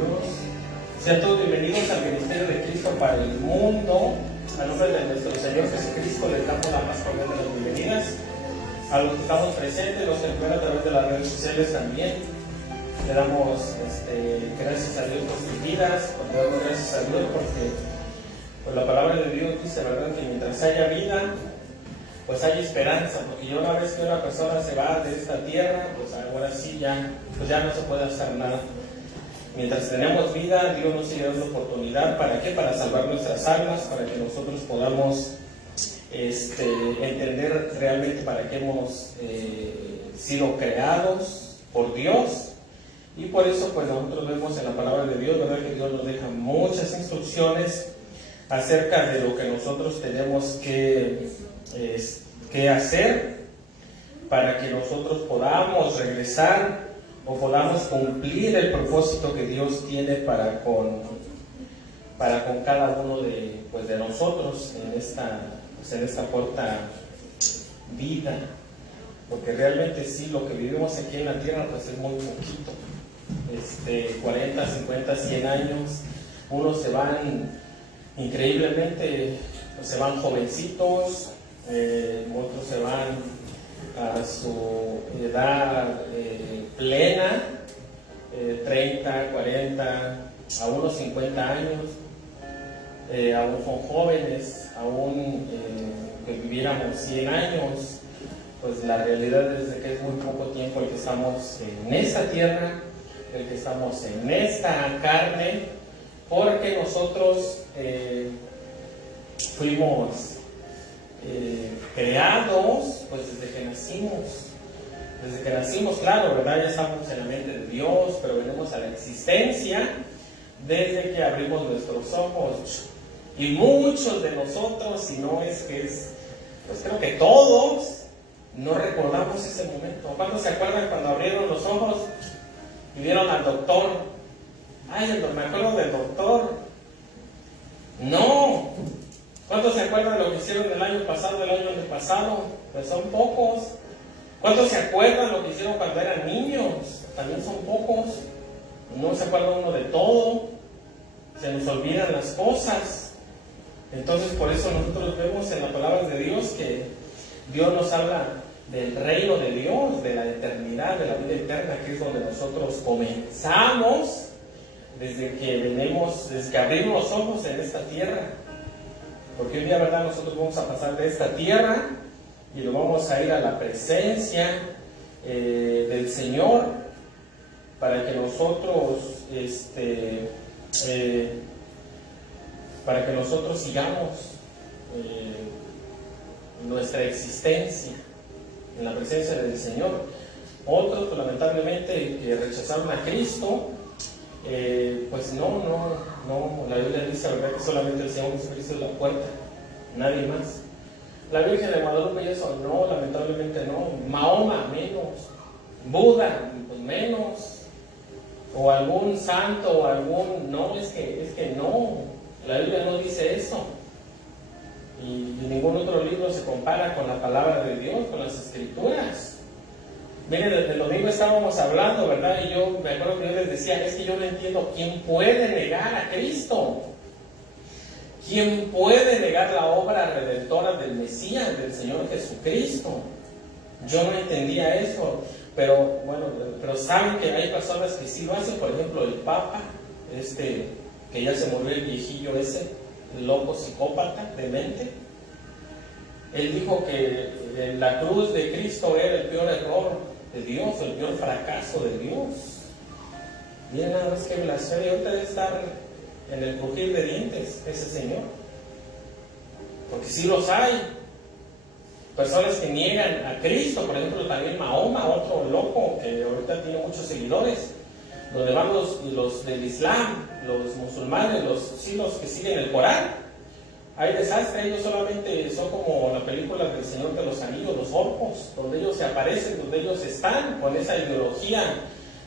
Dios. Sean todos bienvenidos al Ministerio de Cristo para el Mundo. A nombre de nuestro Señor Jesucristo les damos la más cordial de las bienvenidas. A los que estamos presentes, los que nos ven a través de las redes sociales también. Le damos gracias a Dios por sus vidas, le damos gracias a Dios porque pues, la palabra de Dios dice, ¿verdad?, que mientras haya vida, pues hay esperanza, porque ya una vez que una persona se va de esta tierra, pues ahora sí ya no se puede hacer nada. Mientras tenemos vida, Dios nos sigue dando oportunidad, ¿para qué? Para salvar nuestras almas, para que nosotros podamos entender realmente para qué hemos sido creados por Dios. Y por eso pues nosotros vemos en la palabra de Dios, ¿verdad?, que Dios nos deja muchas instrucciones acerca de lo que nosotros tenemos que hacer para que nosotros podamos regresar o podamos cumplir el propósito que Dios tiene para con cada uno de nosotros en esta corta vida, porque realmente sí, lo que vivimos aquí en la tierra pues es muy poquito. 40, 50, 100 años, unos se van increíblemente, pues se van jovencitos, otros se van a su edad plena, 30, 40, a unos 50 años, aún son jóvenes, aún que viviéramos 100 años, pues la realidad es de que es muy poco tiempo el que estamos en esta tierra, el que estamos en esta carne, porque nosotros fuimos creados pues desde que nacimos, claro, ¿verdad? Ya estamos en la mente de Dios, pero venimos a la existencia desde que abrimos nuestros ojos. Y muchos de nosotros, si no es que es, pues creo que todos, no recordamos ese momento. ¿Cuántos se acuerdan cuando abrieron los ojos y vieron al doctor? Ay, me acuerdo del doctor. No. ¿Cuántos se acuerdan de lo que hicieron el año pasado, el año antepasado? Pues son pocos. ¿Cuántos se acuerdan de lo que hicieron cuando eran niños? También son pocos. No se acuerda uno de todo. Se nos olvidan las cosas. Entonces, por eso nosotros vemos en la palabra de Dios que Dios nos habla del reino de Dios, de la eternidad, de la vida eterna, que es donde nosotros comenzamos desde que abrimos los ojos en esta tierra. Porque un día, ¿verdad?, nosotros vamos a pasar de esta tierra y lo vamos a ir a la presencia del Señor para que nosotros sigamos nuestra existencia en la presencia del Señor. Otros, pues, lamentablemente, que rechazaron a Cristo, pues no, la Biblia dice, ¿verdad?, que solamente el Señor Jesucristo es la puerta, nadie más. La Virgen de Guadalupe y eso, no, lamentablemente no. Mahoma, menos. Buda, pues menos. O algún santo, o algún, no, es que no, la Biblia no dice eso. Y ningún otro libro se compara con la palabra de Dios, con las Escrituras. Miren, desde el domingo estábamos hablando, ¿verdad? Y yo me acuerdo que yo les decía, es que yo no entiendo quién puede negar a Cristo. ¿Quién puede negar la obra redentora del Mesías, del Señor Jesucristo? Yo no entendía eso, pero saben que hay personas que sí lo hacen. Por ejemplo, el Papa, que ya se murió, el viejillo ese, el loco psicópata, demente. Él dijo que la cruz de Cristo era el peor error de Dios, el peor fracaso de Dios. Miren nada más que blasfemia. Ahorita debe estar en el crujir de dientes ese señor, porque sí los hay. Personas que niegan a Cristo, por ejemplo, también Mahoma, otro loco que ahorita tiene muchos seguidores, donde van los del Islam, los musulmanes, los que siguen el Corán. Hay desastre, ellos solamente son como la película del Señor de los Anillos, los orcos, donde ellos se aparecen, donde ellos están con esa ideología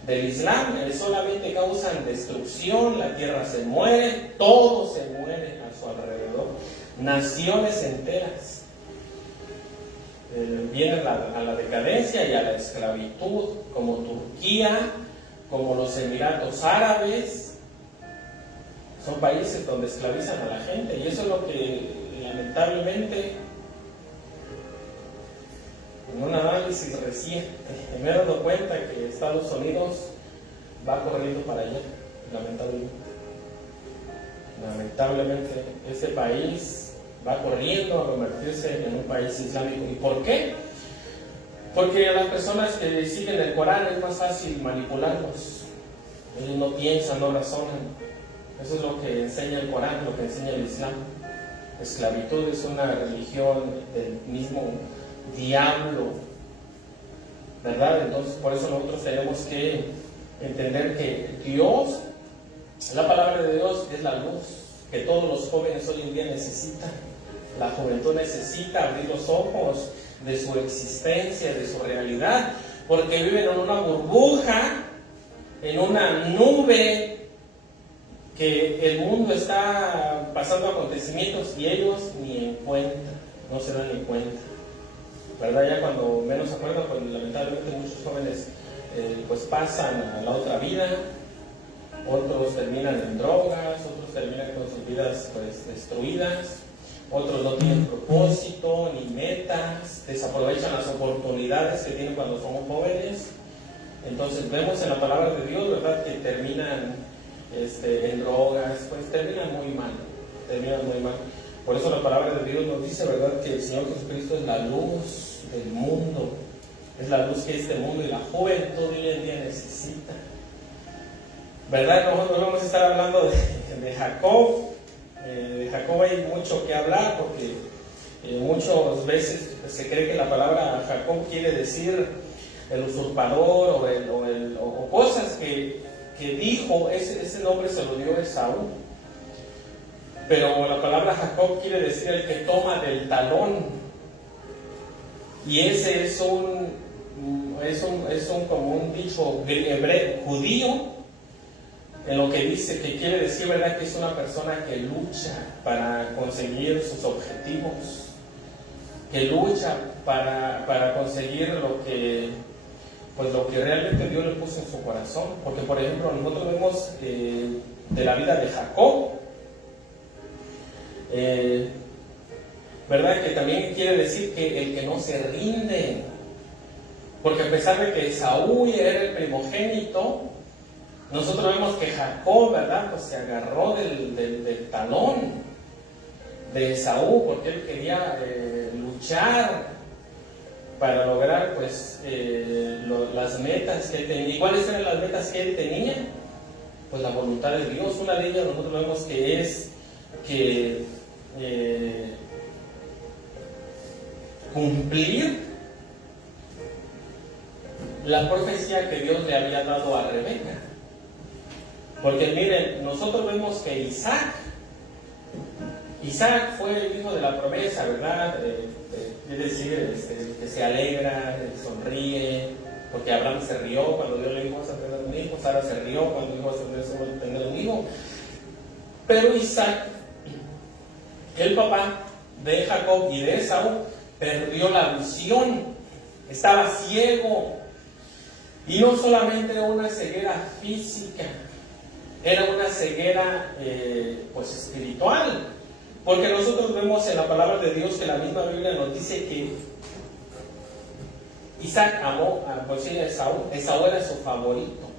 del Islam. Solamente causan destrucción, la tierra se muere, todo se muere a su alrededor, naciones enteras vienen a la decadencia y a la esclavitud, como Turquía, como los Emiratos Árabes, Son países donde esclavizan a la gente, y eso es lo que lamentablemente, en un análisis reciente, me he dado cuenta que Estados Unidos va corriendo para allá, lamentablemente. Lamentablemente, ese país va corriendo a convertirse en un país islámico. ¿Y por qué? Porque a las personas que siguen el Corán es más fácil manipularlos. Ellos no piensan, no razonan. Eso es lo que enseña el Corán, lo que enseña el Islam. La esclavitud es una religión del mismo diablo, ¿verdad? Entonces, por eso nosotros tenemos que entender que Dios, la palabra de Dios es la luz que todos los jóvenes hoy en día necesitan. La juventud necesita abrir los ojos de su existencia, de su realidad, porque viven en una burbuja, en una nube, que el mundo está pasando acontecimientos y ellos ni en cuenta, no se dan ni cuenta, ¿verdad? Ya cuando menos se acuerdan, pues lamentablemente muchos jóvenes pues pasan a la otra vida, otros terminan en drogas, otros terminan con sus vidas pues destruidas, otros no tienen propósito ni metas, desaprovechan las oportunidades que tienen cuando son jóvenes. Entonces vemos en la palabra de Dios, ¿verdad?, que terminan en drogas, pues terminan muy mal. Por eso la palabra de Dios nos dice, ¿verdad?, que el Señor Jesucristo es la luz del mundo, es la luz que este mundo y la juventud hoy en día necesita, ¿verdad? Nosotros vamos a estar hablando de Jacob. De Jacob hay mucho que hablar, porque muchas veces se cree que la palabra Jacob quiere decir el usurpador o cosas que dijo. Ese nombre se lo dio Esaú, pero la palabra Jacob quiere decir el que toma del talón, y ese es como un dicho hebreo, judío, en lo que dice, que quiere decir, ¿verdad?, que es una persona que lucha para conseguir sus objetivos, que lucha para conseguir lo que realmente Dios le puso en su corazón. Porque, por ejemplo, nosotros vemos de la vida de Jacob, ¿verdad?, que también quiere decir que el que no se rinde, porque a pesar de que Esaú era el primogénito, nosotros vemos que Jacob, ¿verdad?, pues se agarró del talón de Esaú, porque él quería luchar para lograr pues las metas que él tenía. ¿Y cuáles eran las metas que él tenía? Pues la voluntad de Dios. Una de ellas nosotros vemos que es que cumplir la profecía que Dios le había dado a Rebeca. Porque miren, nosotros vemos que Isaac fue el hijo de la promesa, ¿verdad? Es decir, que se alegra, sonríe, porque Abraham se rió cuando Dios le dijo vas a tener un hijo, Sara se rió cuando dijo vas a tener un hijo. Pero Isaac, el papá de Jacob y de Esaú, perdió la visión, estaba ciego, y no solamente era una ceguera física, era una ceguera pues espiritual, porque nosotros vemos en la palabra de Dios que la misma Biblia nos dice que Isaac amó a Esaú. Esaú era su favorito,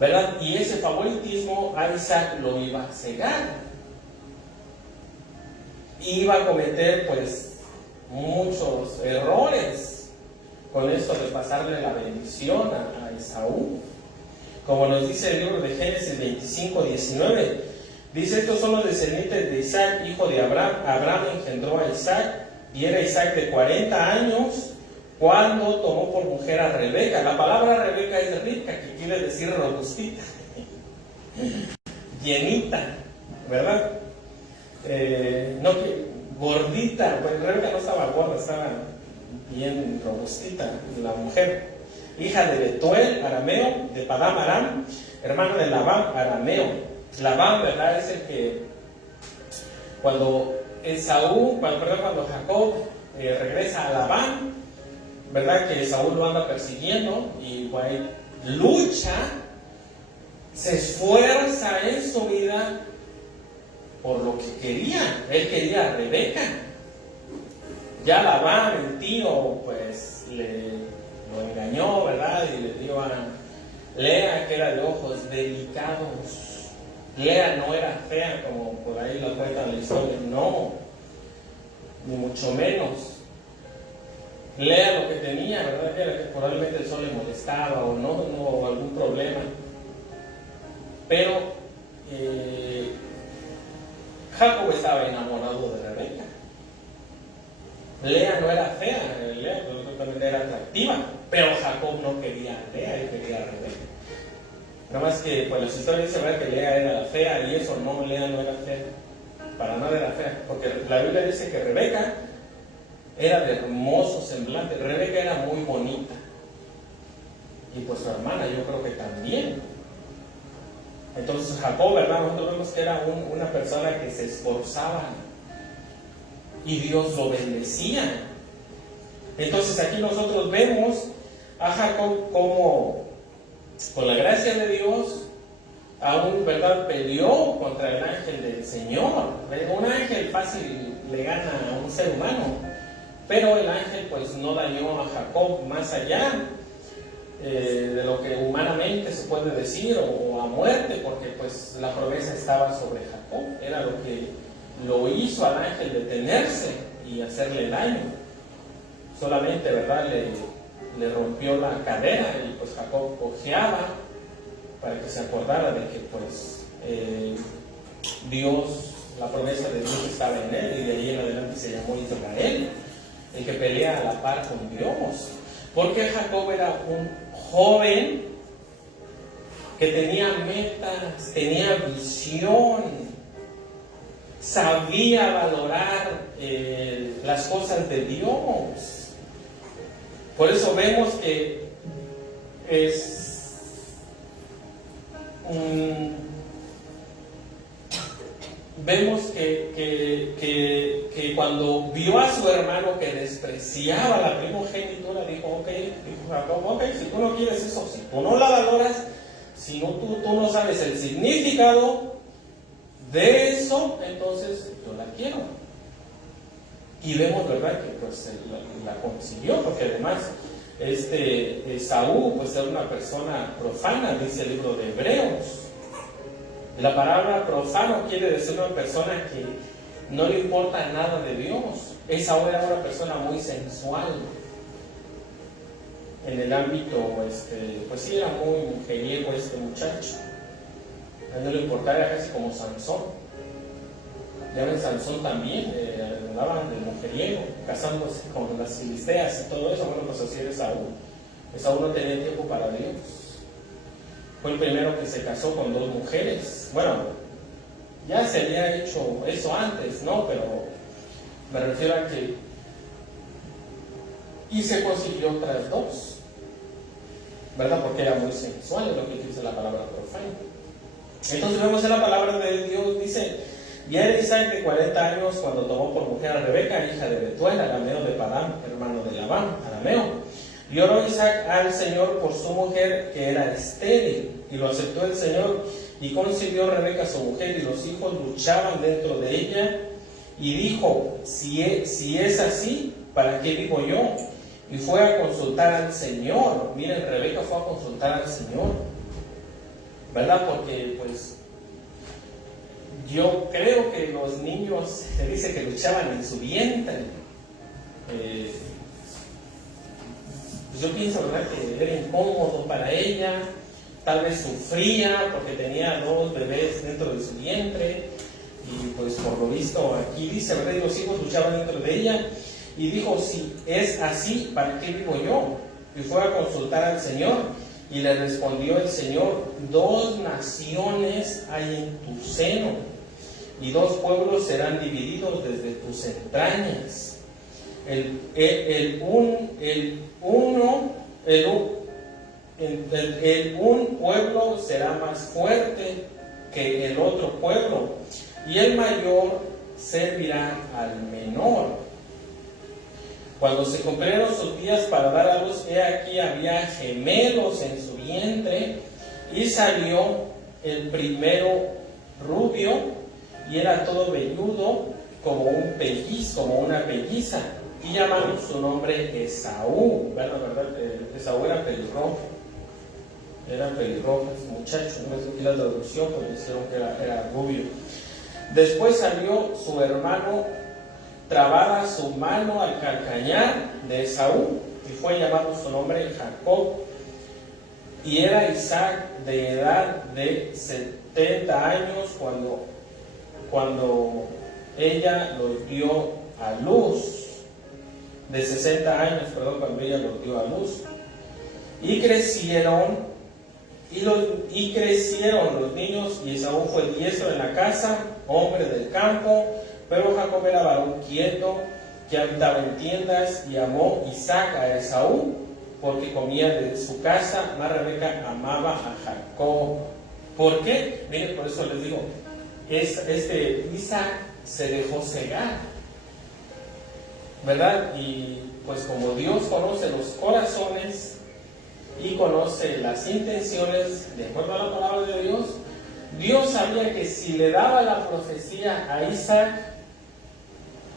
¿verdad? Y ese favoritismo a Isaac lo iba a cegar, iba a cometer pues muchos errores con esto de pasarle la bendición a Esaú. Como nos dice el libro de Génesis 25:19, dice: estos son los descendientes de Isaac, hijo de Abraham. Abraham engendró a Isaac, y era Isaac de 40 años cuando tomó por mujer a Rebeca. La palabra Rebeca es rica, que quiere decir robustita, llenita, ¿verdad? No que gordita, pues Rebeca no estaba gorda, estaba bien robustita la mujer. Hija de Betuel, arameo, de Padam Aram, hermano de Labán, arameo. Labán, ¿verdad?, es el que cuando Jacob regresa a Labán, ¿verdad?, que Esaú lo anda persiguiendo y lucha, se esfuerza en su vida por lo que quería. Él quería a Rebeca. Ya Labán, el tío, pues lo engañó, ¿verdad? Y le dio a Lea, que era de ojos delicados. Lea no era fea, como por ahí lo cuentan la historia, no, ni mucho menos. Lea lo que tenía, ¿verdad? Era que probablemente el sol le molestaba o no, o algún problema. Pero Jacob estaba enamorado de Rebeca. Lea no era fea, Lea también era atractiva, pero Jacob no quería a Lea, él quería a Rebeca. Nada más que pues las historias dicen, ¿verdad?, que Lea era la fea, y eso no, Lea no era fea, para nada era fea, porque la Biblia dice que Rebeca era de hermoso semblante. Rebeca era muy bonita, y pues su hermana yo creo que también. Entonces Jacob, ¿verdad?, nosotros vemos que era una persona que se esforzaba y Dios lo bendecía. Entonces aquí nosotros vemos a Jacob como, con la gracia de Dios, aún, ¿verdad?, peleó contra el ángel del Señor. Un ángel fácil le gana a un ser humano, pero el ángel pues no dañó a Jacob más allá de lo que humanamente se puede decir, o a muerte, porque pues la promesa estaba sobre Jacob. Era lo que lo hizo al ángel detenerse y hacerle daño. Solamente, ¿verdad?, le rompió la cadera, y pues Jacob cojeaba para que se acordara de que pues Dios, la promesa de Dios estaba en él, y de ahí en adelante se llamó Israel, el que pelea a la par con Dios. Porque Jacob era un joven que tenía metas, tenía visión, sabía valorar las cosas de Dios. Por eso vemos que que cuando vio a su hermano que despreciaba la primogenitura, dijo Jacob, ok, si tú no quieres eso, si tú no la valoras, si no, tú no sabes el significado de eso, entonces yo la quiero. Y vemos, ¿verdad?, que pues la consiguió, porque además Esaú pues era una persona profana, dice el libro de Hebreos. La palabra profano quiere decir una persona que no le importa nada de Dios. Esaú era una persona muy sensual en el ámbito, pues sí, era muy mujeriego este muchacho. A él no le importaba, era casi como Sansón. Ya ven, Sansón también andaba de mujeriego, casándose con las filisteas y todo eso. Bueno, pues así era Esaú. Esaú no tenía tiempo para Dios. Fue el primero que se casó con 2 mujeres. Bueno, ya se había hecho eso antes, ¿no? Pero me refiero a que... Y se consiguió otras 2, ¿verdad? Porque era muy sensual, es lo que dice la palabra profana. Entonces vemos en la palabra de Dios, dice: ya era Isaac de 40 años cuando tomó por mujer a Rebeca, hija de Betuel, arameo de Padán, hermano de Labán, arameo. Y oró Isaac al Señor por su mujer, que era estéril, y lo aceptó el Señor, y concibió Rebeca su mujer, y los hijos luchaban dentro de ella, y dijo: si es así, ¿para qué vivo yo? Y fue a consultar al Señor. Miren, Rebeca fue a consultar al Señor, ¿verdad? Porque pues yo creo que los niños, se dice que luchaban en su vientre. Yo pienso, ¿verdad?, que era incómodo para ella, tal vez sufría porque tenía 2 bebés dentro de su vientre, y pues por lo visto aquí dice, ¿verdad?, y los hijos luchaban dentro de ella, y dijo: si es así, ¿para qué vivo yo? Y fue a consultar al Señor, y le respondió el Señor: 2 naciones hay en tu seno, y 2 pueblos serán divididos desde tus entrañas. Un pueblo será más fuerte que el otro pueblo, y el mayor servirá al menor. Cuando se cumplieron sus días para dar a luz, he aquí había gemelos en su vientre, y salió el primero rubio y era todo velludo como un pelliz, como una pelliza, y llamaron su nombre Esaú. ¿Verdad? Esaú era pelirrojo. Era pelirrojo ese muchacho, no es aquí la traducción, porque dijeron que era rubio. Después salió su hermano, trabada su mano al calcañar de Esaú, y fue llamado su nombre Jacob. Y era Isaac de edad de 70 años cuando ella los dio a luz. De 60 años, perdón, cuando ella los dio a luz. Y crecieron los niños, y Esaú fue diestro en la casa, hombre del campo, pero Jacob era varón quieto, que habitaba en tiendas, y amó Isaac a Esaú, porque comía de su casa, mas Rebeca amaba a Jacob. ¿Por qué? Miren, por eso les digo, Isaac se dejó cegar, ¿verdad? Y pues como Dios conoce los corazones y conoce las intenciones, de acuerdo a la palabra de Dios, Dios sabía que si le daba la profecía a Isaac,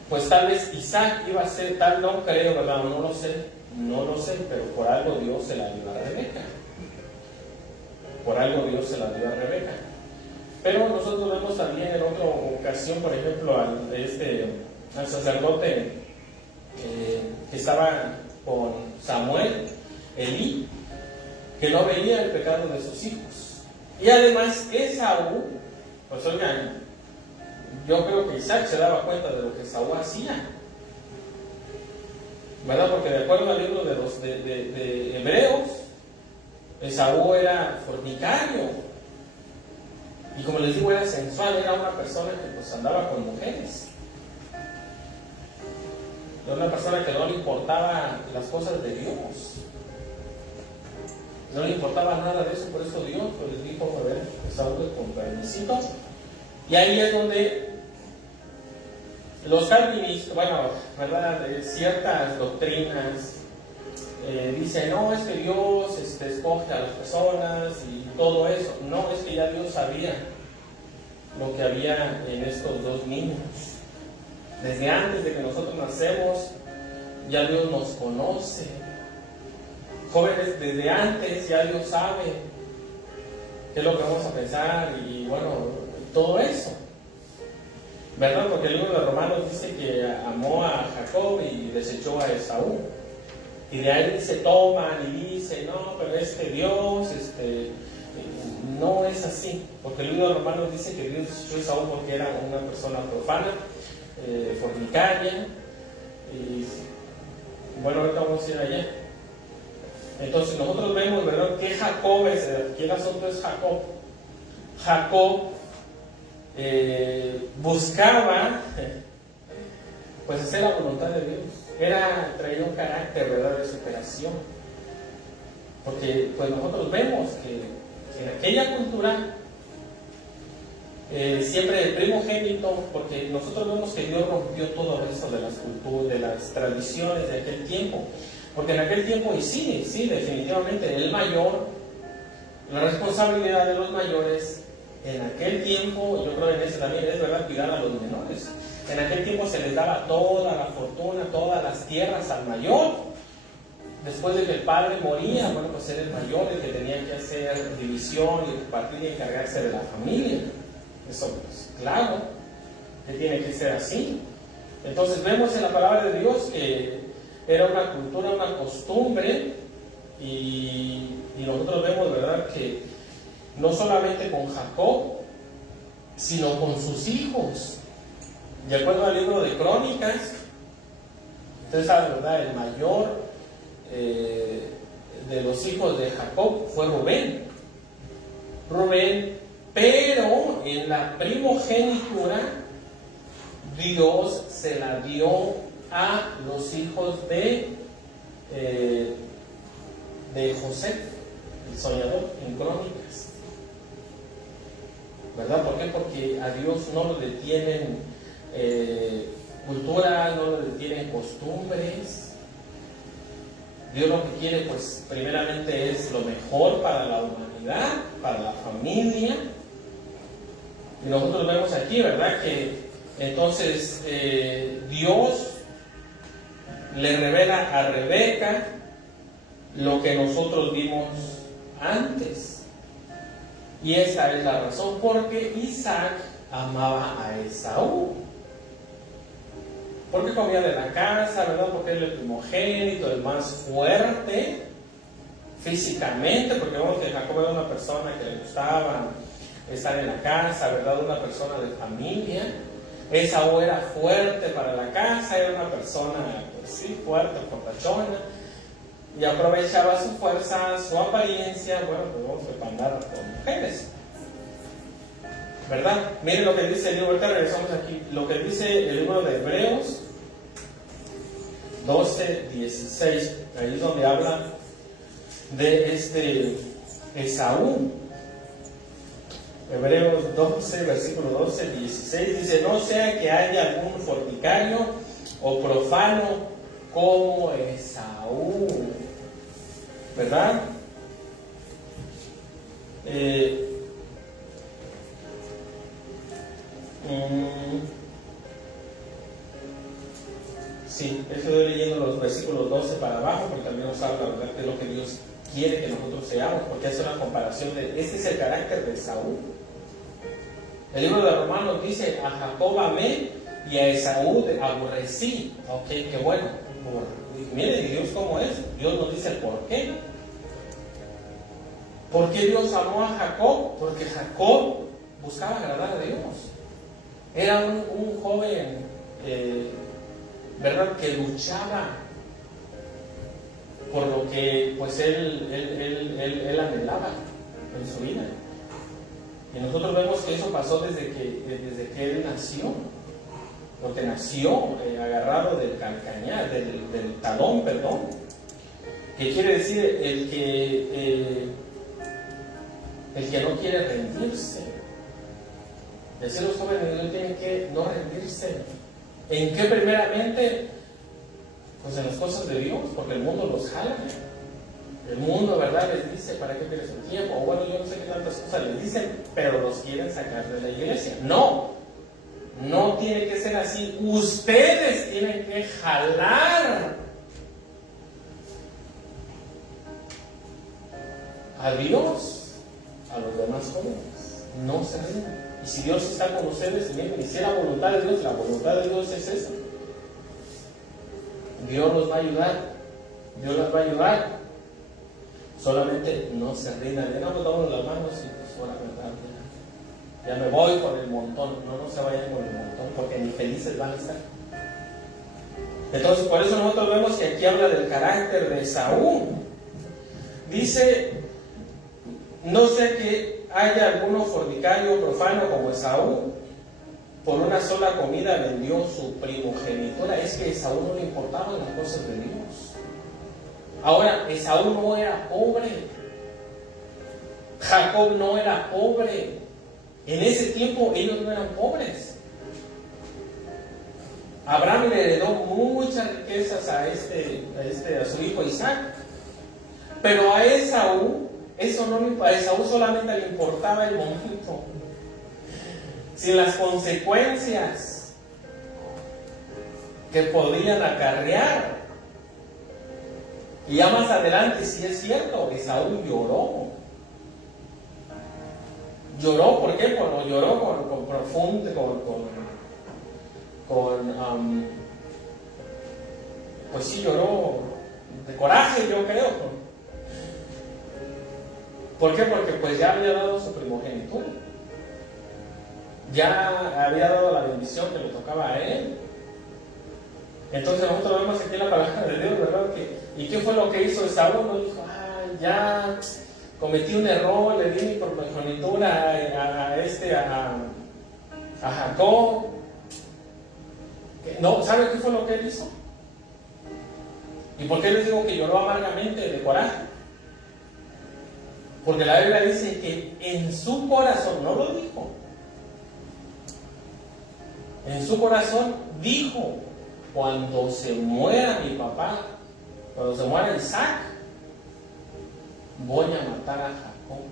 pues tal vez Isaac iba a ser tal, no creo, ¿verdad? No lo sé, pero por algo Dios se la dio a Rebeca. Por algo Dios se la dio a Rebeca. Pero nosotros vemos también en otra ocasión, por ejemplo, al sacerdote que estaba con Samuel, Elí, que no veía el pecado de sus hijos. Y además Esaú, pues oigan, yo creo que Isaac se daba cuenta de lo que Esaú hacía, ¿verdad? Porque de acuerdo al libro de Hebreos, Esaú era fornicario. Y como les digo, era sensual, era una persona que pues andaba con mujeres. Era una persona que no le importaba las cosas de Dios. No le importaba nada de eso, por eso Dios pues, les dijo, a ver, Esaú, con permisito. Y ahí es donde los calvinistas, bueno, ¿verdad? Ciertas doctrinas dicen, no, es que Dios escoge a las personas y todo eso. No, es que ya Dios sabía lo que había en estos dos niños. Desde antes de que nosotros nacemos, ya Dios nos conoce. Jóvenes, desde antes ya Dios sabe qué es lo que vamos a pensar y bueno, todo eso, ¿verdad? Porque el libro de Romanos dice que amó a Jacob y desechó a Esaú. Y de ahí se toman y dicen, no, pero Dios, no es así. Porque el libro de Romanos dice que Dios desechó a Esaú porque era una persona profana, fornicaria. Y bueno, ahorita vamos a ir allá. Entonces nosotros vemos, ¿verdad?, que Jacob es, aquí el asunto es Jacob. Jacob buscaba pues hacer la voluntad de Dios. Traía un carácter, ¿verdad?, de superación. Porque pues nosotros vemos que en aquella cultura siempre el primogénito, porque nosotros vemos que Dios rompió todo eso de las culturas, de las tradiciones de aquel tiempo. Porque en aquel tiempo, y sí, definitivamente, el mayor, la responsabilidad de los mayores, en aquel tiempo, yo creo que en ese también es verdad, cuidar a los menores. En aquel tiempo se les daba toda la fortuna, todas las tierras al mayor. Después de que el padre moría, bueno, pues era el mayor el que tenía que hacer división y repartir y encargarse de la familia. Eso, pues, claro, que tiene que ser así. Entonces vemos en la palabra de Dios que era una cultura, una costumbre, y nosotros vemos, ¿verdad?, que no solamente con Jacob, sino con sus hijos. De acuerdo al libro de Crónicas, ustedes saben, ¿verdad?, el mayor de los hijos de Jacob fue Rubén, pero en la primogenitura Dios se la dio a los hijos de José, el soñador, en Crónicas, ¿verdad? ¿Por qué? Porque a Dios no lo detienen culturas, no lo detienen costumbres. Dios lo que quiere, pues, primeramente es lo mejor para la humanidad. humanidad, para la familia. Y nosotros vemos aquí, ¿verdad?, que entonces Dios le revela a Rebeca lo que nosotros vimos antes. Y esa es la razón, porque Isaac amaba a Esaú. Porque comía de la casa, ¿verdad? Porque él es el primogénito, el más fuerte físicamente, porque vemos que Jacob era una persona que le gustaba estar en la casa, ¿verdad? Una persona de familia. Esaú era fuerte para la casa, era una persona, pues sí, fuerte, fortachona, y aprovechaba su fuerza, su apariencia, bueno, pues vamos a andar con mujeres, ¿verdad? Miren lo que dice el libro, ahorita regresamos aquí, lo que dice el libro de Hebreos 12:16, ahí es donde habla de Esaú. Hebreos 12, versículo 12, 16, dice: no sea que haya algún fornicario o profano como Esaú, ¿verdad? Sí, estoy leyendo los versículos 12 para abajo, porque también nos habla, ¿verdad?, de lo que Dios quiere que nosotros seamos, porque hace una comparación de, este es el carácter de Esaú. El libro de Romanos dice: a Jacob amé y a Esaú aborrecí. Ok, qué bueno. Miren Dios cómo es. Dios nos dice el por qué. ¿Por qué Dios amó a Jacob? Porque Jacob buscaba agradar a Dios. Era un joven, ¿verdad?, que luchaba por lo que pues él anhelaba en su vida. Y nosotros vemos que eso pasó desde que él nació, porque nació agarrado del calcañar, del talón, perdón, que quiere decir el que no quiere rendirse. Decir los jóvenes no tienen que no rendirse. ¿En qué primeramente? Pues en las cosas de Dios, porque el mundo los jala. El mundo, ¿verdad?, les dice: ¿para qué pierdes el tiempo? O bueno, yo no sé qué tantas cosas les dicen, pero los quieren sacar de la iglesia. No tiene que ser así. Ustedes tienen que jalar a Dios, a los demás jóvenes. No se rindan. Y si Dios está con ustedes, miren, y si es la voluntad de Dios, la voluntad de Dios es esa. Dios los va a ayudar. Dios los va a ayudar. Solamente no se rindan. Ya no nos damos las manos y pues ahora, ¿verdad?, ya me voy con el montón. No se vayan con el montón, porque ni felices van a estar. Entonces, por eso nosotros vemos que aquí habla del carácter de Esaú. Dice: no sea que haya alguno fornicario profano como Esaú, por una sola comida vendió su primogenitura. Es que a Esaú no le importaban las cosas de Dios. Ahora, Esaú no era pobre, Jacob no era pobre. En ese tiempo ellos no eran pobres. Abraham le heredó muchas riquezas a su hijo Isaac, pero a Esaú, a Esaú solamente le importaba el momento, sin las consecuencias que podían acarrear. Y ya más adelante, sí es cierto, Esaú lloró. ¿Lloró por qué? Bueno, lloró con profundo, pues sí, lloró de coraje, yo creo. ¿Por qué? Porque pues ya había dado su primogenitura. Ya había dado la bendición que le tocaba a él. Entonces nosotros vemos aquí la palabra de Dios, ¿verdad? ¿Y qué fue lo que hizo Esaú? No dijo: ya cometí un error, le di mi primogenitura a Jacob. No, ¿sabe qué fue lo que él hizo? ¿Y por qué les digo que lloró amargamente de coraje? Porque la Biblia dice que en su corazón, no lo dijo, en su corazón dijo: cuando se muera mi papá, cuando se muera Isaac, voy a matar a Jacob.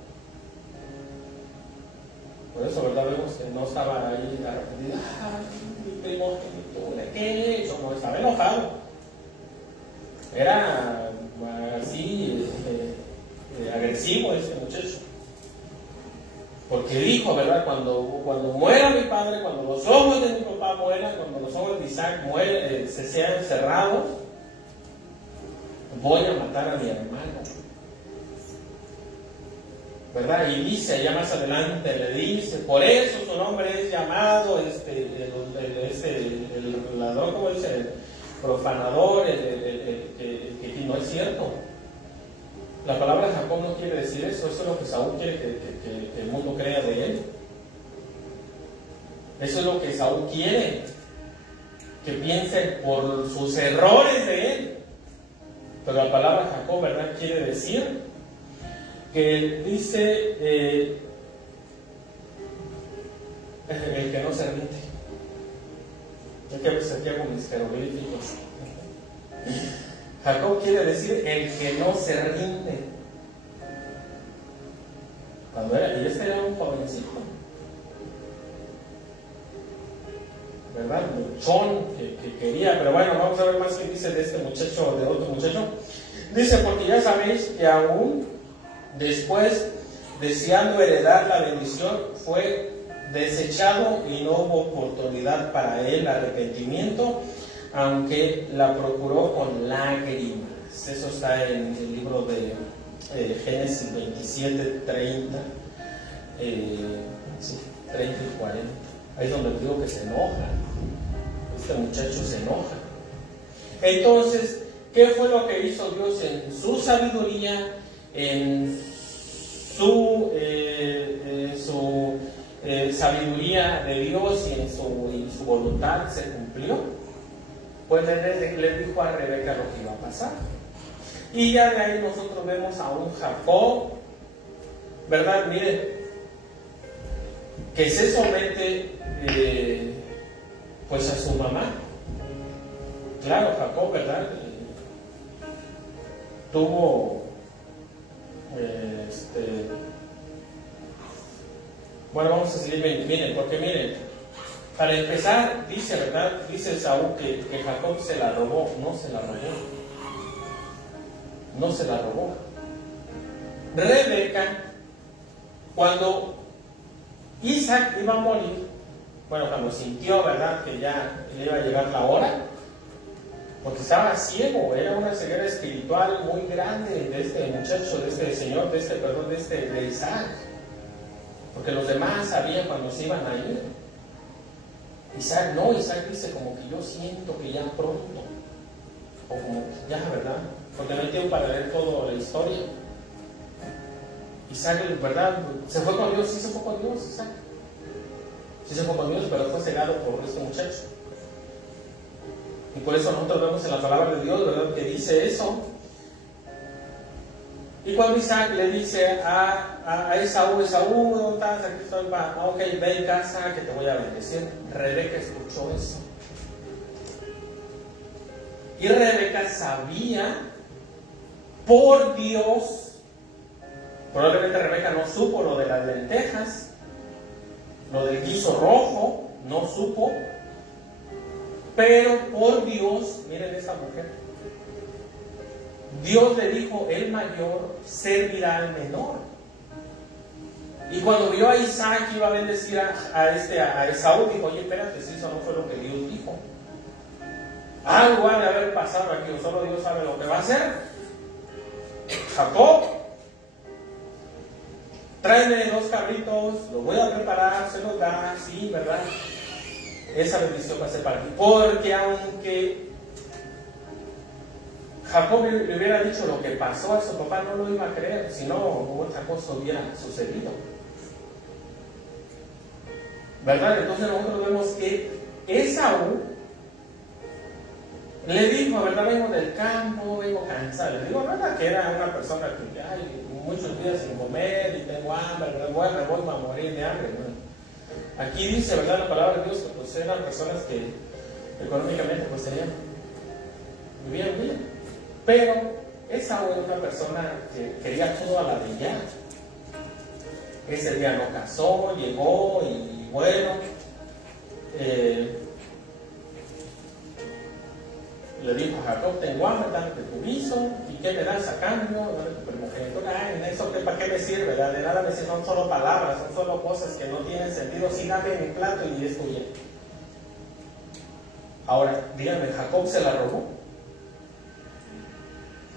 Por eso, ¿verdad? Vemos que no estaba ahí arrepentido. Mi primogenitura, ¿qué he hecho? No, estaba enojado. Era así agresivo este muchacho. Porque dijo, ¿verdad? Cuando muera mi padre, cuando los ojos de mi papá mueran, cuando los ojos de Isaac se sean cerrados, voy a matar a mi hermano. ¿Verdad? Y dice, allá más adelante le dice, por eso su nombre es llamado el ladrón, ¿cómo dice? El profanador, que no es cierto. La palabra Jacob no quiere decir eso, eso es lo que Saúl quiere que el mundo crea de él. Eso es lo que Saúl quiere, que piensen por sus errores de él. Pero la palabra Jacob, ¿verdad? Quiere decir que dice el que no se rinde. Hay que ver si aquí hago mis jeroglíficos. Jacob quiere decir el que no se rinde. Y este era un jovencito, ¿verdad? Luchón, que quería, pero bueno, vamos a ver más qué dice de este muchacho, de otro muchacho. Dice, porque ya sabéis que aún después, deseando heredar la bendición, fue desechado y no hubo oportunidad para él arrepentimiento, aunque la procuró con lágrimas. Eso está en el libro de Génesis 27, 30, 30 y 40. Ahí es donde digo que se enoja. Este muchacho se enoja. Entonces, ¿qué fue lo que hizo Dios en su sabiduría, en su sabiduría de Dios y en su voluntad se cumplió? Pues le dijo a Rebeca lo que iba a pasar. Y ya de ahí nosotros vemos a un Jacob, ¿verdad? Miren, que se somete pues a su mamá. Claro, Jacob, ¿verdad? Tuvo bueno, vamos a seguir, miren, porque miren, para empezar, dice, ¿verdad? Dice Saúl que Jacob se la robó. No se la robó. No se la robó. Rebeca, cuando Isaac iba a morir, bueno, cuando sintió, ¿verdad?, que ya le iba a llegar la hora, porque estaba ciego, era una ceguera espiritual muy grande de este muchacho, de este señor, de Isaac, porque los demás sabían cuando se iban a ir. Isaac no, Isaac dice como que yo siento que ya pronto, o como ya, ¿verdad? Porque no hay tiempo para leer toda la historia. Isaac, ¿verdad? Se fue con Dios, sí se fue con Dios, Isaac. Sí se fue con Dios, pero fue cegado por este muchacho. Y por eso nosotros vemos en la palabra de Dios, ¿verdad?, que dice eso. Y cuando Isaac le dice a Esaú, ¿dónde estás? Aquí estoy, ok, ve en casa que te voy a bendecir. Rebeca escuchó eso. Y Rebeca sabía por Dios, probablemente Rebeca no supo lo de las lentejas, lo del guiso rojo, no supo, pero por Dios, miren esta mujer, Dios le dijo, el mayor servirá al menor. Y cuando vio a Isaac que iba a bendecir a Esaú, dijo, oye, espérate, si eso no fue lo que Dios dijo. Algo ha de haber pasado aquí, o solo Dios sabe lo que va a hacer. Jacob, tráeme 2 cabritos, los voy a preparar, se los da, sí, ¿verdad? Esa bendición va a ser para ti. Porque aunque Jacob le hubiera dicho lo que pasó a su papá, no lo iba a creer, si no, otra cosa hubiera sucedido. ¿Verdad? Entonces nosotros vemos que Esaú le dijo, ¿verdad? Vengo del campo, vengo cansado. Le digo, ¿verdad? Que era una persona que, ay, muchos días sin comer y tengo hambre, ¿verdad? Me voy a morir de hambre, ¿no? Aquí dice, ¿verdad?, la palabra de Dios, que pues eran personas que económicamente pues vivían bien. Pero Esaú era una persona que quería todo a la de ya. ese día no casó, llegó y bueno, le dijo a Jacob: tengo hambre, dame tu guiso, ¿y qué me das a cambio? Dame tu primogenitura. Ay, ¿eso para qué me sirve? De nada me sirven, son solo palabras, son solo cosas que no tienen sentido. Sí, dame mi plato y es tuya. Ahora, díganme, ¿Jacob se la robó?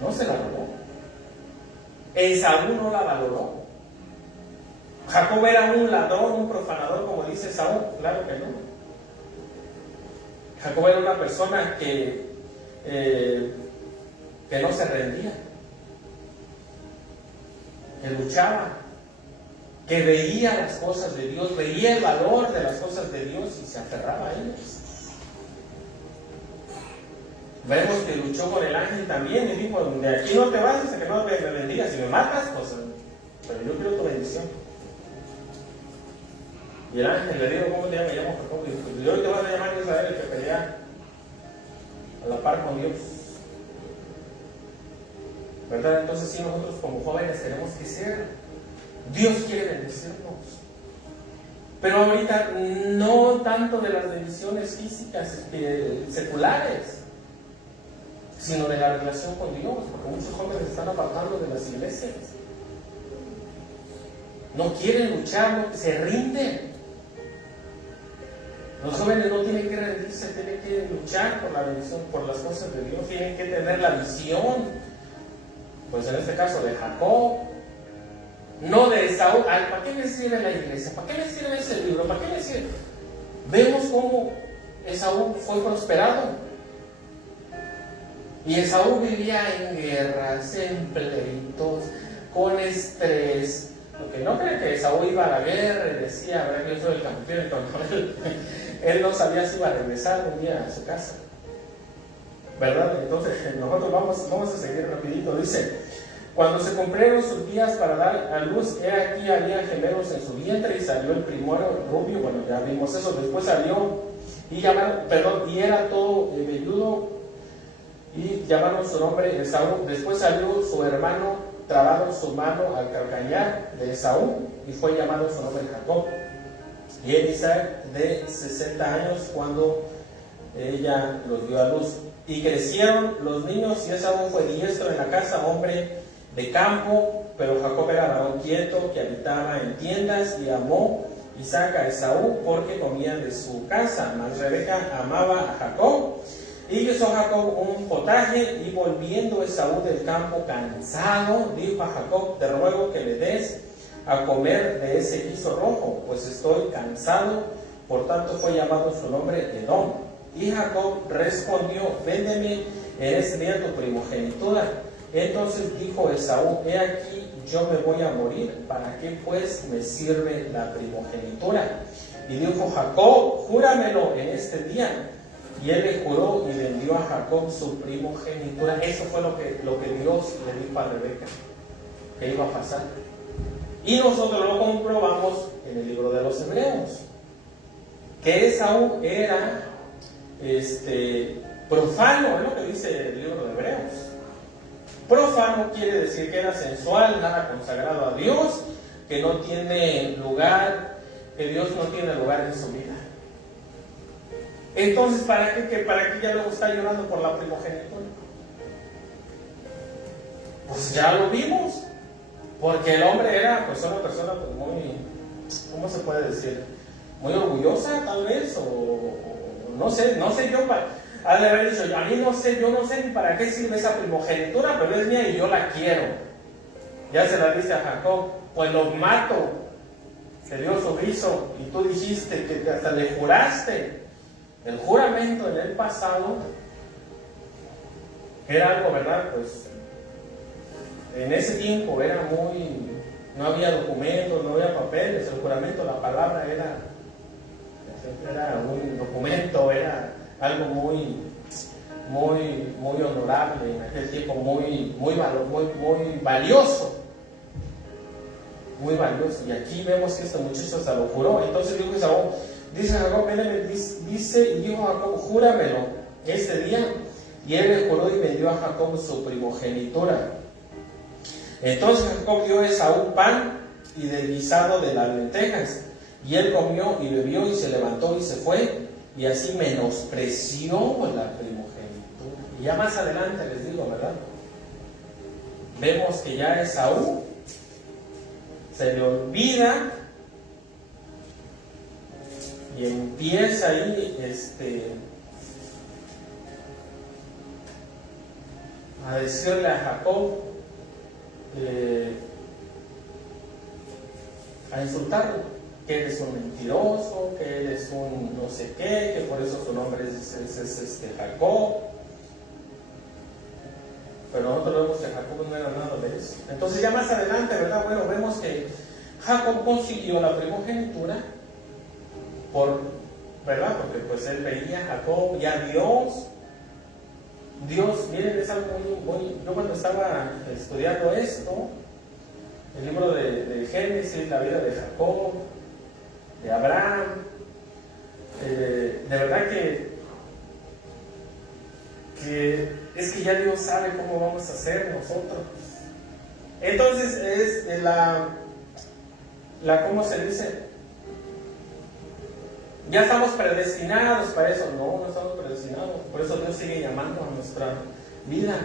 No se la robó. Esaú no la valoró. Jacob era un ladrón, un profanador, como dice Esaú. Claro que no. Jacob era una persona que no se rendía, que luchaba, que veía las cosas de Dios, veía el valor de las cosas de Dios y se aferraba a ellas. Vemos que luchó con el ángel también y dijo: de aquí no te vas hasta que no me bendigas. Si me matas, pues, pero yo quiero tu bendición. Y el ángel le dijo: ¿cómo te llamas? Me llamo Jacob. Y dijo: yo te voy a llamar Israel, el que pelea a la par con Dios. ¿Verdad? Entonces, si nosotros como jóvenes tenemos que ser, Dios quiere bendecirnos. Pero ahorita no tanto de las bendiciones físicas, seculares, sino de la relación con Dios, porque muchos jóvenes están apartando de las iglesias. No quieren luchar, se rinden. Los jóvenes no tienen que rendirse, tienen que luchar por la bendición, por las cosas de Dios, tienen que tener la visión, pues en este caso de Jacob, no de Esaú. Ay, ¿para qué me sirve la iglesia? ¿Para qué me sirve ese libro? ¿Para qué me sirve? Vemos cómo Esaú fue prosperado. Y Esaú vivía en guerras, en pleitos, con estrés. Porque no creen que Esaú iba a la guerra y decía: a ver, yo soy el campeón. Él no sabía si iba a regresar un día a su casa, ¿verdad? Entonces nosotros vamos a seguir rapidito. Dice: cuando se cumplieron sus días para dar a luz, he aquí había gemelos en su vientre, y salió el primero rubio. Bueno, ya vimos eso. Después salió y era todo velludo, y llamaron su nombre Esaú. Después salió su hermano, trabado su mano al calcañar de Esaú, y fue llamado su nombre Jacob. Y era Isaac de 60 años cuando ella los dio a luz. Y crecieron los niños, y Esaú fue diestro en la casa, hombre de campo, pero Jacob era varón quieto, que habitaba en tiendas, y amó Isaac a Esaú porque comía de su casa. Mas Rebeca amaba a Jacob. Y hizo Jacob un potaje, y volviendo Esaú del campo cansado, dijo a Jacob: te ruego que le des a comer de ese guiso rojo, pues estoy cansado. Por tanto fue llamado su nombre Edom. Y Jacob respondió: véndeme en este día tu primogenitura. Entonces dijo Esaú: he aquí, yo me voy a morir, ¿para qué pues me sirve la primogenitura? Y dijo Jacob: júramelo en este día. Y él le juró y vendió a Jacob su primogenitura. Eso fue lo que Dios le dijo a Rebeca que iba a pasar. Y nosotros lo comprobamos en el libro de los Hebreos, que Esaú era profano, es lo que dice el libro de Hebreos. Profano quiere decir que era sensual, nada consagrado a Dios, que no tiene lugar, que Dios no tiene lugar en su vida. Entonces, ¿para qué ya luego está llorando por la primogenitura? Pues ya lo vimos, porque el hombre era pues una persona pues muy, ¿cómo se puede decir? Muy orgullosa tal vez, o no sé yo, ha de haber dicho: yo no sé ni para qué sirve esa primogenitura, pero es mía y yo la quiero. Ya se la dice a Jacob: pues lo mato. Se dio su guiso, y tú dijiste que hasta le juraste. El juramento en el pasado era algo, ¿verdad? Pues en ese tiempo era no había documentos, no había papeles. El juramento, la palabra era un documento, era algo muy honorable en aquel tiempo, muy valioso. Muy valioso. Y aquí vemos que este muchacho se lo juró. Entonces dijo Esaú: dice Jacob, y dijo Jacob: júramelo este día. Y él le juró y vendió a Jacob su primogenitura. Entonces Jacob dio a Esaú pan y del guisado de las lentejas. Y él comió y bebió y se levantó y se fue, y así menospreció la primogenitura. Y ya más adelante les digo, ¿verdad? Vemos que ya Esaú se le olvida y empieza ahí a decirle a Jacob, a insultarlo, que eres un mentiroso, que eres un no sé qué, que por eso su nombre es Jacob. Pero nosotros vemos que Jacob no era nada de eso. Entonces ya más adelante, ¿verdad? Bueno, vemos que Jacob consiguió la primogenitura ¿verdad? Porque pues él veía a Jacob y a Dios, miren, es algo muy, yo cuando estaba estudiando esto, el libro de Génesis, la vida de Jacob, de Abraham, de verdad que es que ya Dios sabe cómo vamos a hacer nosotros. Entonces es ¿cómo se dice? Ya estamos predestinados para eso. No estamos predestinados. Por eso Dios sigue llamando a nuestra vida.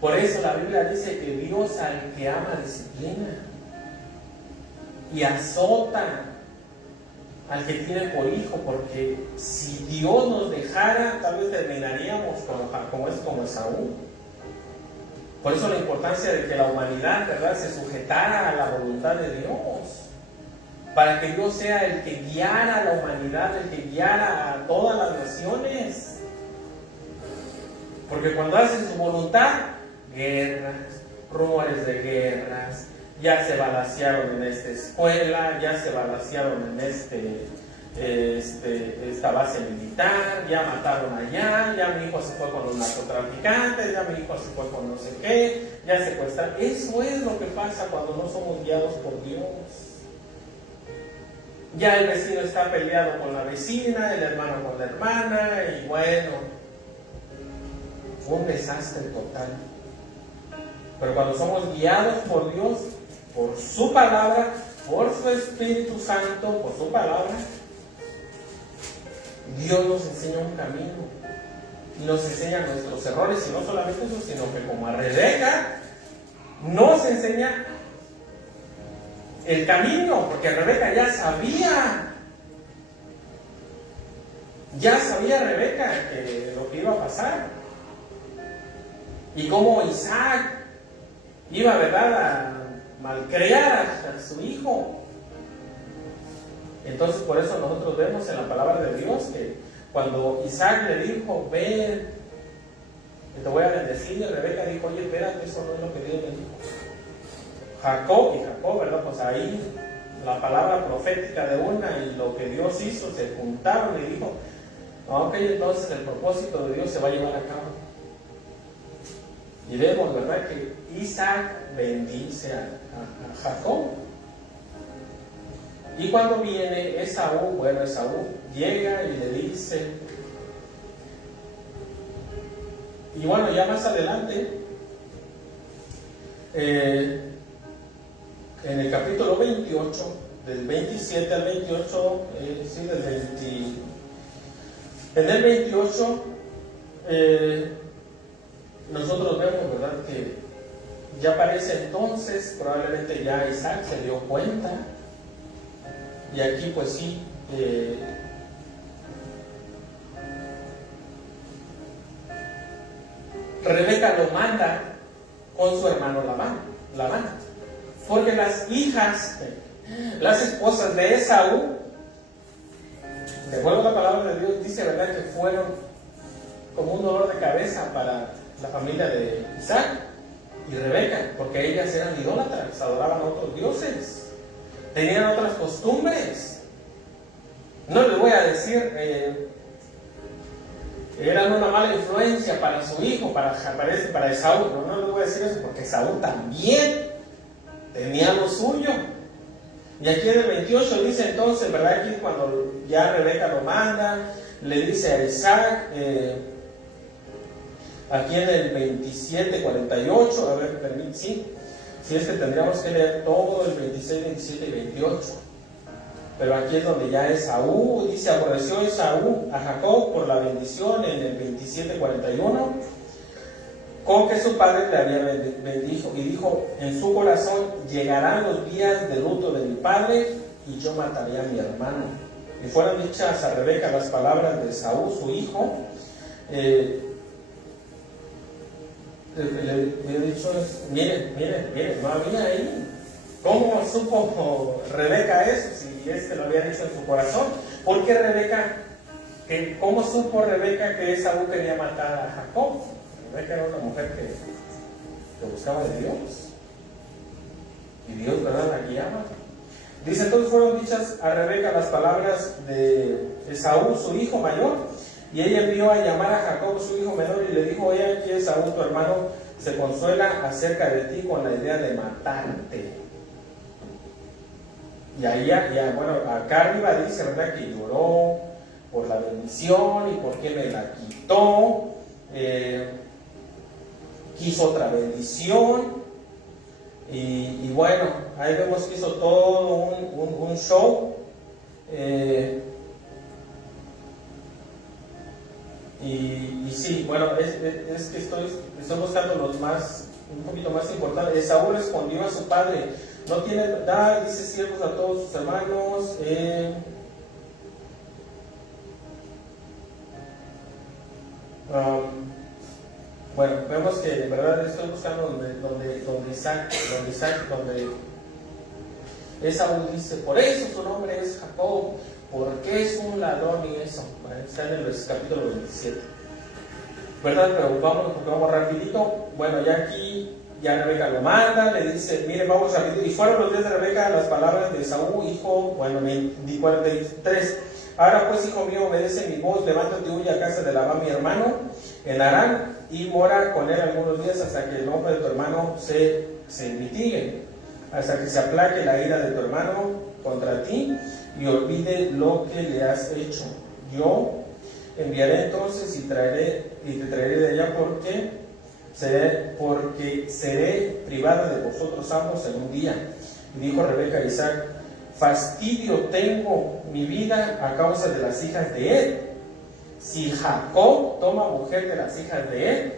Por eso la Biblia dice que Dios al que ama disciplina y azota al que tiene por hijo, porque si Dios nos dejara, tal vez terminaríamos como Esaú. Por eso la importancia de que la humanidad, ¿verdad?, se sujetara a la voluntad de Dios, para que Dios sea el que guiara a la humanidad, el que guiara a todas las naciones. Porque cuando hacen su voluntad, guerras, rumores de guerras, ya se balacearon en esta escuela, ya se balacearon en esta base militar, ya mataron allá, ya mi hijo se fue con los narcotraficantes, ya mi hijo se fue con no sé qué, ya secuestraron. Eso es lo que pasa cuando no somos guiados por Dios. Ya el vecino está peleado con la vecina, el hermano con la hermana, y bueno, fue un desastre total. Pero cuando somos guiados por Dios, por su palabra, por su Espíritu Santo, por su palabra, Dios nos enseña un camino y nos enseña nuestros errores, y no solamente eso, sino que como a Rebeca nos enseña el camino, porque Rebeca ya sabía Rebeca que lo que iba a pasar, y cómo Isaac iba, ¿verdad?, a malcriar a su hijo. Entonces por eso nosotros vemos en la palabra de Dios que cuando Isaac le dijo, ven, te voy a bendecir, y Rebeca dijo, oye, espérate, eso no es lo que Dios me dijo. Jacob, ¿verdad? Pues ahí la palabra profética de una y lo que Dios hizo se juntaron, y dijo, ok, entonces el propósito de Dios se va a llevar a cabo. Y vemos, ¿verdad?, que Isaac bendice a Jacob. Y cuando viene Esaú llega y le dice, y bueno, ya más adelante, en el capítulo 28, del 27 al 28, en el 28, nosotros vemos, ¿verdad?, que ya parece entonces, probablemente ya Isaac se dio cuenta, y aquí pues sí, Rebeca lo manda con su hermano Labán, porque las hijas, las esposas de Esaú, de acuerdo a la palabra de Dios, dice, ¿verdad?, que fueron como un dolor de cabeza para la familia de Isaac y Rebeca, porque ellas eran idólatras, adoraban a otros dioses, tenían otras costumbres. No les voy a decir, eran una mala influencia para su hijo, para Esaú. No les voy a decir eso, porque Esaú también tenía lo suyo. Y aquí en el 28 dice entonces, ¿verdad?, aquí cuando ya Rebeca lo manda, le dice a Isaac, aquí en el 27:48, a ver, sí, Si es que tendríamos que leer todo el 26, 27 y 28. Pero aquí es donde ya Esaú, dice, aborreció Esaú a Jacob por la bendición en el 27:41, con que su padre le había bendijo, y dijo en su corazón, llegarán los días de luto de mi padre, y yo mataré a mi hermano. Y fueron dichas a Rebeca las palabras de Esaú, su hijo. Le he dicho, miren, no había ahí. ¿Cómo supo Rebeca eso? Si este lo había dicho en su corazón. ¿Por qué Rebeca? ¿Cómo supo Rebeca que Esaú quería matar a Jacob? Rebeca era una mujer que buscaba de Dios. Y Dios, ¿verdad?, la guiaba. Dice, entonces fueron dichas a Rebeca las palabras de Esaú, su hijo mayor, y ella envió a llamar a Jacob, su hijo menor, y le dijo, oye, aquí Esaú, tu hermano, se consuela acerca de ti con la idea de matarte. Y ahí, ya, bueno, acá arriba dice, ¿verdad?, que lloró por la bendición y por qué me la quitó, quiso otra bendición. Y bueno, ahí vemos que hizo todo un show. Y sí, bueno, es que estoy buscando los más, un poquito más importantes. Esaú respondió a su padre, no tiene, dice siervos a todos sus hermanos. Bueno, vemos que de verdad estoy buscando donde Esaú dice, por eso su nombre es Jacob, porque es un ladrón y eso. Está en el capítulo 27. ¿Verdad? Pero vamos rapidito. Bueno, ya aquí, ya Rebeca lo manda, le dice, miren, vamos rapidito. Y fueron los días de Rebeca las palabras de Esaú, hijo, bueno, 43. Ahora pues, hijo mío, obedece mi voz, levántate y huye a casa de Labán, mi hermano, en Harán, y mora con él algunos días hasta que el nombre de tu hermano se mitigue, hasta que se aplaque la ira de tu hermano contra ti y olvide lo que le has hecho. Yo enviaré entonces y te traeré de allá porque seré privada de vosotros ambos en un día. Y dijo Rebeca a Isaac, fastidio tengo mi vida a causa de las hijas de él. Si Jacob toma mujer de las hijas de él,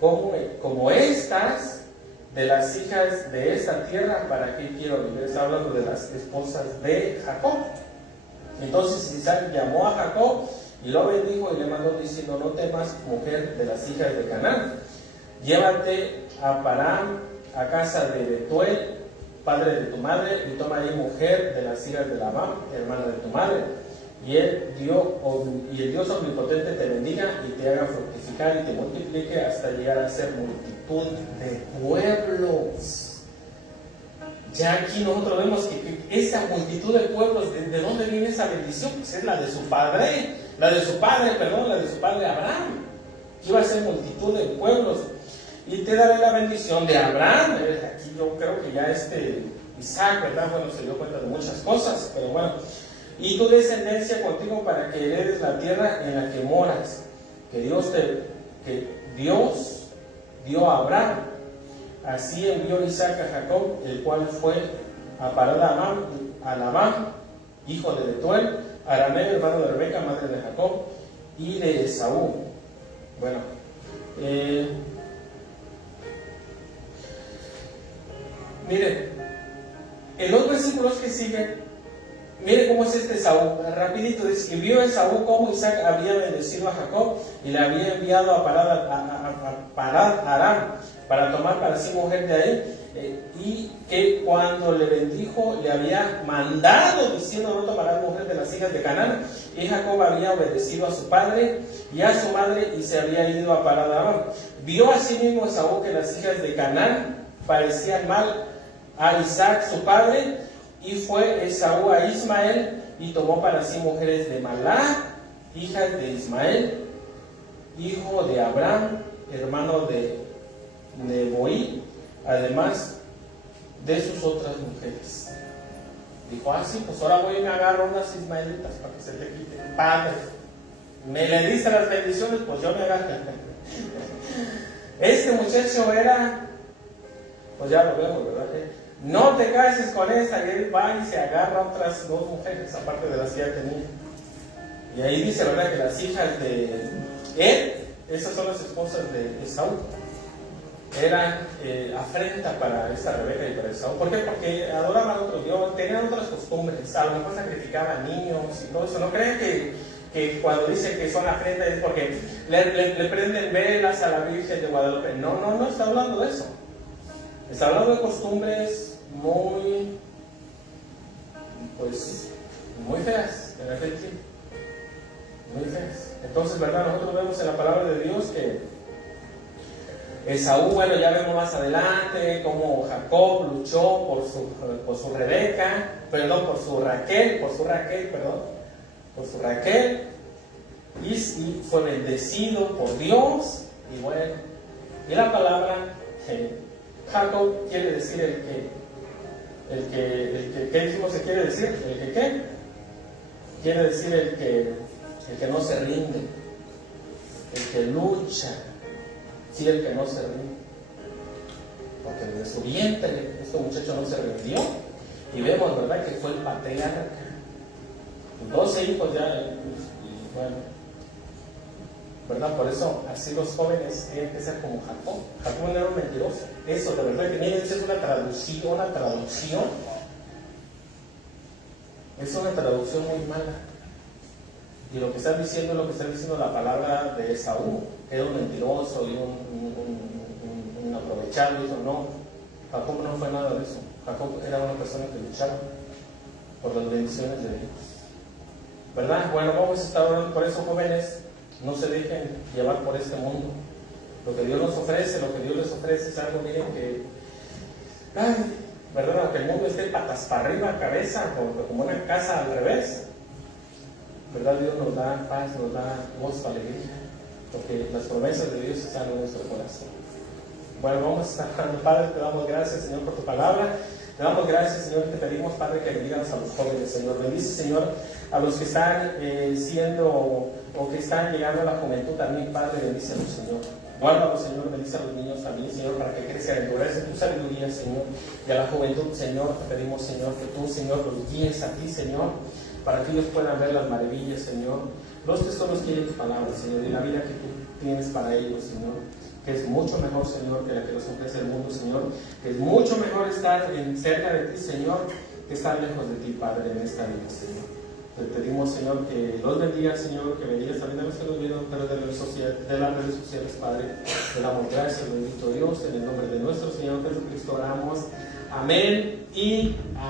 como estas de las hijas de esta tierra, ¿para qué quiero vivir? Está hablando de las esposas de Jacob. Entonces Isaac llamó a Jacob y lo bendijo y le mandó diciendo, no temas, mujer de las hijas de Canaán, llévate a Parán, a casa de Betuel, padre de tu madre, y toma ahí mujer de las hijas de Labán, hermana de tu madre. Y el Dios omnipotente te bendiga y te haga fructificar y te multiplique hasta llegar a ser multitud de pueblos. Ya aquí nosotros vemos que esa multitud de pueblos, ¿de dónde viene esa bendición? Pues es la de su padre Abraham, que iba a ser multitud de pueblos. Y te daré la bendición de Abraham. Aquí yo creo que ya Isaac, ¿verdad? Bueno, se dio cuenta de muchas cosas, pero bueno. Y tu descendencia contigo para que heredes la tierra en la que moras, que Dios dio a Abraham. Así envió Isaac a Jacob, el cual fue a parar a Labán, hijo de Betuel, arameo, hermano de Rebeca, madre de Jacob, y de Esaú. Bueno, miren, en los versículos que siguen, miren cómo es Esaú. Rapidito dice que vio Esaú cómo Isaac había bendecido a Jacob y le había enviado a Padan Aram para tomar para sí mujer de ahí, y que cuando le bendijo le había mandado diciendo, no tomarás mujer de las hijas de Canaán. Y Jacob había obedecido a su padre y a su madre y se había ido a Padan Aram. Vio asimismo Esaú que las hijas de Canaán parecían mal a Isaac su padre, y fue Esaú a Ismael y tomó para sí mujeres de Malá, hijas de Ismael, hijo de Abraham, hermano de Neboí, además de sus otras mujeres. Dijo, sí, pues ahora voy y me agarro unas ismaelitas para que se te quite. Padre, me le diste las bendiciones, pues yo me agarro. Este muchacho era pues ya lo vemos, ¿verdad? No te cases con esta, y él va y se agarra a otras 2 mujeres, aparte de las que ya tenía. Y ahí dice, ¿verdad?, que las hijas de él, esas son las esposas de Esaú, eran afrenta para esta Rebeca y para Esaú. ¿Por qué? Porque adoraban a otros dioses, tenían otras costumbres, a lo mejor sacrificaban niños y todo eso. No crean que cuando dice que son afrenta es porque le prenden velas a la Virgen de Guadalupe. No está hablando de eso. Está hablando de costumbres muy feas en aquel tiempo. Muy feas. Entonces, ¿verdad? Nosotros vemos en la palabra de Dios que Esaú, bueno, ya vemos más adelante cómo Jacob luchó por su Raquel, y fue bendecido por Dios. Y bueno, y la palabra Jacob quiere decir ¿qué dijimos que quiere decir? ¿El que qué? Quiere decir el que no se rinde, el que lucha, sí, el que no se rinde. Porque desde su vientre este muchacho no se rindió, y vemos, ¿verdad?, que fue el patriarca. 12 hijos ya, y bueno, ¿verdad? Por eso, así los jóvenes tienen que ser como Jacob. Jacob no era un mentiroso. Eso, de verdad, que miren, es una traducción. Es una traducción muy mala. Y lo que está diciendo es lo que está diciendo la palabra de Esaú, que era un mentiroso y un aprovechado. Y eso no. Jacob no fue nada de eso. Jacob era una persona que luchaba por las bendiciones de Dios. ¿Verdad? Bueno, vamos a estar orando por eso, jóvenes. No se dejen llevar por este mundo. Lo que Dios nos ofrece, lo que Dios les ofrece es algo, miren, que, ¿verdad? Aunque el mundo esté patas para arriba, cabeza, como una casa al revés, ¿verdad? Dios nos da paz, nos da gozo, alegría, porque las promesas de Dios están en nuestro corazón. Bueno, vamos a estar hablando. Padre, te damos gracias, Señor, por tu palabra. Te damos gracias, Señor, te pedimos, Padre, que bendigas a los jóvenes, Señor. Bendice, Señor, a los que están siendo o que están llegando a la juventud también, Padre, bendícelos, Señor. Guárdalos, Señor, bendice a los niños también, Señor, para que crezcan en tu sabiduría, Señor. Y a la juventud, Señor, te pedimos, Señor, que tú, Señor, los guíes a ti, Señor, para que ellos puedan ver las maravillas, Señor. Los tesoros quieren tu palabra, Señor, y la vida que tú tienes para ellos, Señor, que es mucho mejor, Señor, que la que nos ofrece el mundo, Señor, que es mucho mejor estar cerca de ti, Señor, que estar lejos de ti, Padre, en esta vida, Señor. Te pedimos, Señor, que los bendiga, Señor, que bendigas también a los que nos vieron a través de las redes sociales, Padre. Te damos gracias, bendito Dios, en el nombre de nuestro Señor Jesucristo oramos. Amén y amén.